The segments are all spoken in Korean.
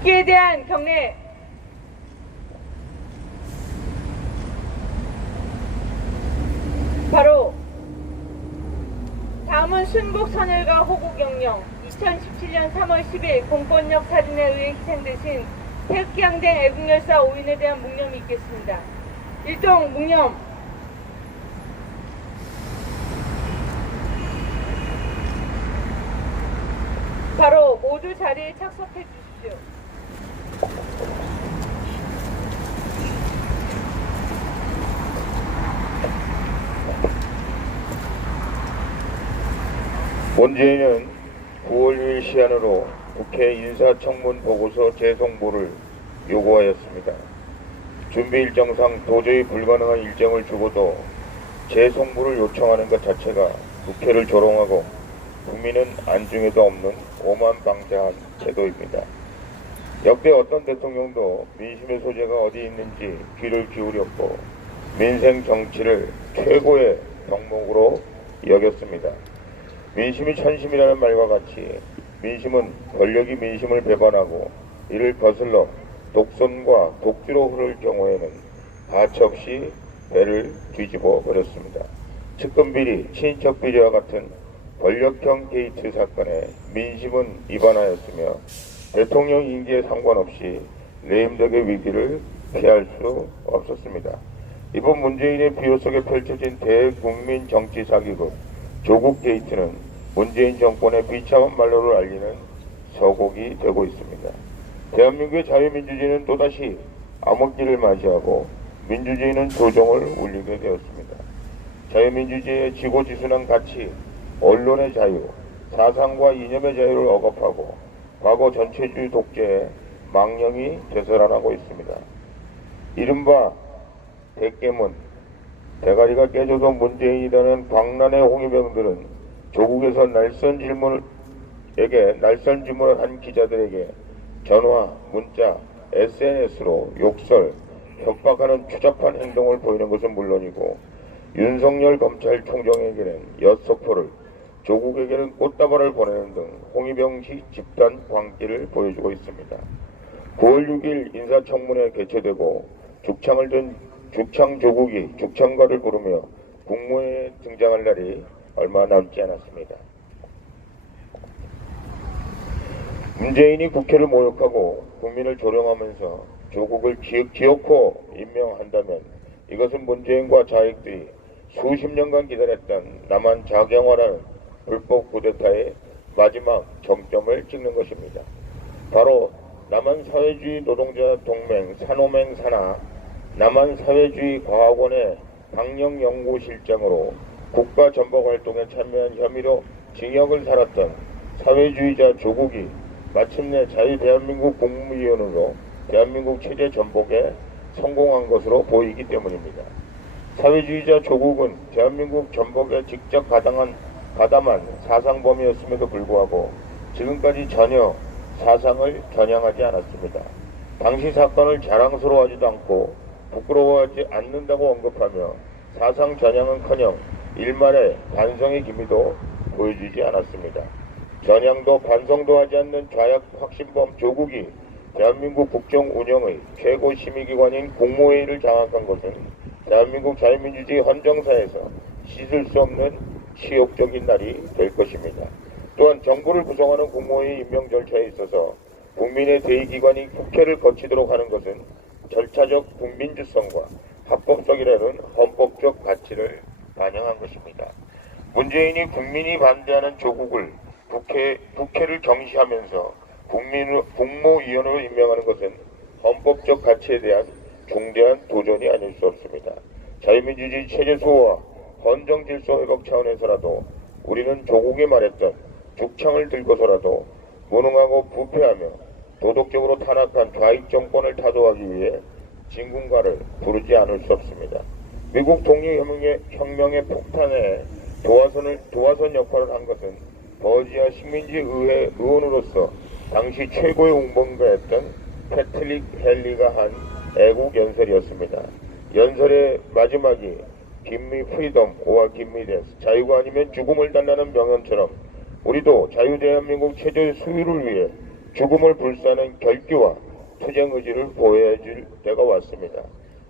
국기에 대한 경례. 바로 다음은 순국 선열과 호국 영령 2017년 3월 10일 공권력 살인에 의해 희생되신 태극기항쟁 애국열사 5인에 대한 묵념이 있겠습니다. 일동 묵념. 바로 모두 자리에 착석해 주십시오. 문재인은 9월 2일 시한으로 국회 인사청문 보고서 재송부를 요구하였습니다. 준비 일정상 도저히 불가능한 일정을 주고도 재송부를 요청하는 것 자체가 국회를 조롱하고 국민은 안중에도 없는 오만방자한 태도입니다. 역대 어떤 대통령도 민심의 소재가 어디 있는지 귀를 기울였고 민생 정치를 최고의 덕목으로 여겼습니다. 민심이 천심이라는 말과 같이 민심은 권력이 민심을 배반하고 이를 거슬러 독선과 독주로 흐를 경우에는 가차없이 배를 뒤집어 버렸습니다. 측근비리, 친인척비리와 같은 권력형 게이트 사건에 민심은 위반하였으며 대통령 임기에 상관없이 레임덕의 위기를 피할 수 없었습니다. 이번 문재인의 비호 속에 펼쳐진 대국민 정치 사기극 조국 게이트는 문재인 정권의 비참한 말로를 알리는 서곡이 되고 있습니다. 대한민국의 자유민주주의는 또다시 암흑기를 맞이하고 민주주의는 조정을 울리게 되었습니다. 자유민주주의의 지고지순한 가치, 언론의 자유, 사상과 이념의 자유를 억압하고 과거 전체주의 독재의 망령이 되살아나고 있습니다. 이른바 대깨문, 대가리가 깨져도 문재인이라는 광란의 홍위병들은 조국에서 날선 질문을 한 기자들에게 전화, 문자, SNS로 욕설, 협박하는 추잡한 행동을 보이는 것은 물론이고 윤석열 검찰총장에게는 엿석포를, 조국에게는 꽃다발을 보내는 등 홍위병식 집단 광기를 보여주고 있습니다. 9월 6일 인사청문회 개최되고 죽창을 든 죽창조국이 죽창가를 부르며 국무회에 등장할 날이 얼마 남지 않았습니다. 문재인이 국회를 모욕하고 국민을 조롱하면서 조국을 기어코 임명한다면 이것은 문재인과 자익들이 수십 년간 기다렸던 남한 자경화라는 불법 쿠데타의 마지막 정점을 찍는 것입니다. 바로 남한 사회주의 노동자 동맹 산호맹 산하 남한사회주의 과학원의 강령연구실장으로 국가전복활동에 참여한 혐의로 징역을 살았던 사회주의자 조국이 마침내 자유대한민국 국무위원으로 대한민국 체제 전복에 성공한 것으로 보이기 때문입니다. 사회주의자 조국은 대한민국 전복에 직접 가담한 사상범이었음에도 불구하고 지금까지 전혀 사상을 겨냥하지 않았습니다. 당시 사건을 자랑스러워하지도 않고 부끄러워하지 않는다고 언급하며 사상 전향은커녕 일말의 반성의 기미도 보여주지 않았습니다. 전향도 반성도 하지 않는 좌약 확신범 조국이 대한민국 국정 운영의 최고 심의기관인 국무회의를 장악한 것은 대한민국 자유민주주의 헌정사에서 씻을 수 없는 치욕적인 날이 될 것입니다. 또한 정부를 구성하는 국무회의 임명 절차에 있어서 국민의 대의기관인 국회를 거치도록 하는 것은 절차적 국민주성과 합법성이라는 헌법적 가치를 반영한 것입니다. 문재인이 국민이 반대하는 조국을 국회를 경시하면서 국무위원으로 임명하는 것은 헌법적 가치에 대한 중대한 도전이 아닐 수 없습니다. 자유민주주의 체제 수호와 헌정 질서 회복 차원에서라도 우리는 조국이 말했던 죽창을 들고서라도 무능하고 부패하며 도덕적으로 탄압한 좌익 정권을 타도하기 위해 진군가를 부르지 않을 수 없습니다. 미국 독립혁명의 폭탄에 도화선 역할을 한 것은 버지아 식민지 의회 의원으로서 당시 최고의 운동가였던 패트릭 헨리가 한 애국 연설이었습니다. 연설의 마지막이 Give me freedom or give me death, 자유가 아니면 죽음을 달라는 명언처럼 우리도 자유대한민국 체제의 수유를 위해 죽음을 불사하는 결기와 투쟁 의지를 보여줄 때가 왔습니다.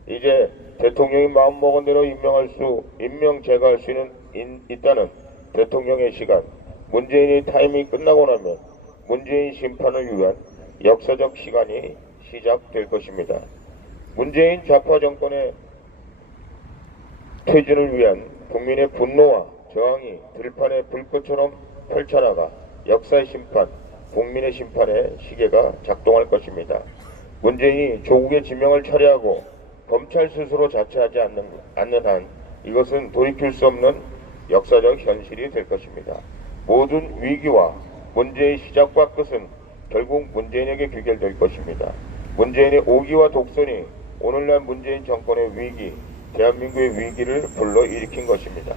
이제 대통령이 마음먹은 대로 임명 제거할 수 있다는 대통령의 시간, 문재인의 타임이 끝나고 나면 문재인 심판을 위한 역사적 시간이 시작될 것입니다. 문재인 좌파 정권의 퇴진을 위한 국민의 분노와 저항이 들판의 불꽃처럼 펼쳐나가 역사의 심판, 국민의 심판의 시계가 작동할 것입니다. 문재인이 조국의 지명을 철회하고 검찰 스스로 자체하지 않는 한 이것은 돌이킬 수 없는 역사적 현실이 될 것입니다. 모든 위기와 문제의 시작과 끝은 결국 문재인에게 귀결될 것입니다. 문재인의 오기와 독선이 오늘날 문재인 정권의 위기, 대한민국의 위기를 불러일으킨 것입니다.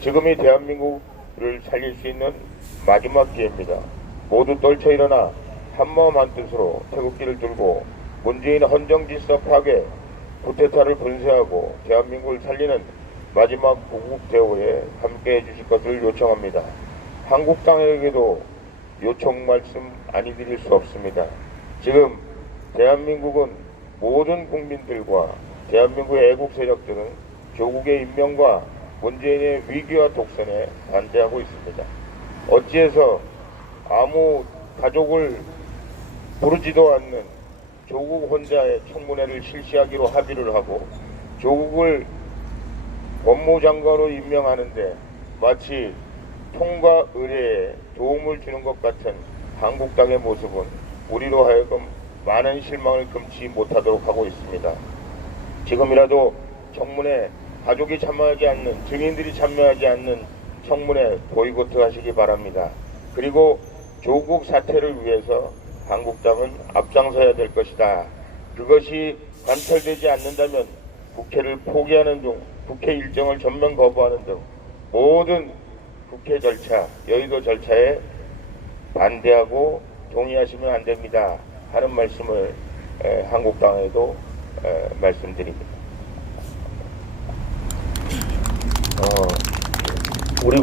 지금이 대한민국을 살릴 수 있는 마지막 기회입니다. 모두 떨쳐 일어나 한마음 한뜻으로 태극기를 들고 문재인 헌정질서 파괴, 쿠데타를 분쇄하고 대한민국을 살리는 마지막 구국대오에 함께 해주실 것을 요청합니다. 한국당에게도 요청 말씀 아니 드릴 수 없습니다. 지금 대한민국은 모든 국민들과 대한민국의 애국 세력들은 조국의 임명과 문재인의 위기와 독선에 반대하고 있습니다. 어찌해서 아무 가족을 부르지도 않는 조국 혼자의 청문회를 실시하기로 합의를 하고 조국을 법무장관으로 임명하는데 마치 통과 의뢰에 도움을 주는 것 같은 한국당의 모습은 우리로 하여금 많은 실망을 금치 못하도록 하고 있습니다. 지금이라도 청문회 가족이 참여하지 않는, 증인들이 참여하지 않는 청문회 보이콧 하시기 바랍니다. 그리고 조국 사퇴를 위해서 한국당은 앞장서야 될 것이다. 그것이 관철되지 않는다면 국회를 포기하는 등 국회 일정을 전면 거부하는 등 모든 국회 절차, 여의도 절차에 반대하고 동의하시면 안 됩니다 하는 말씀을 한국당에도 말씀드립니다. 우리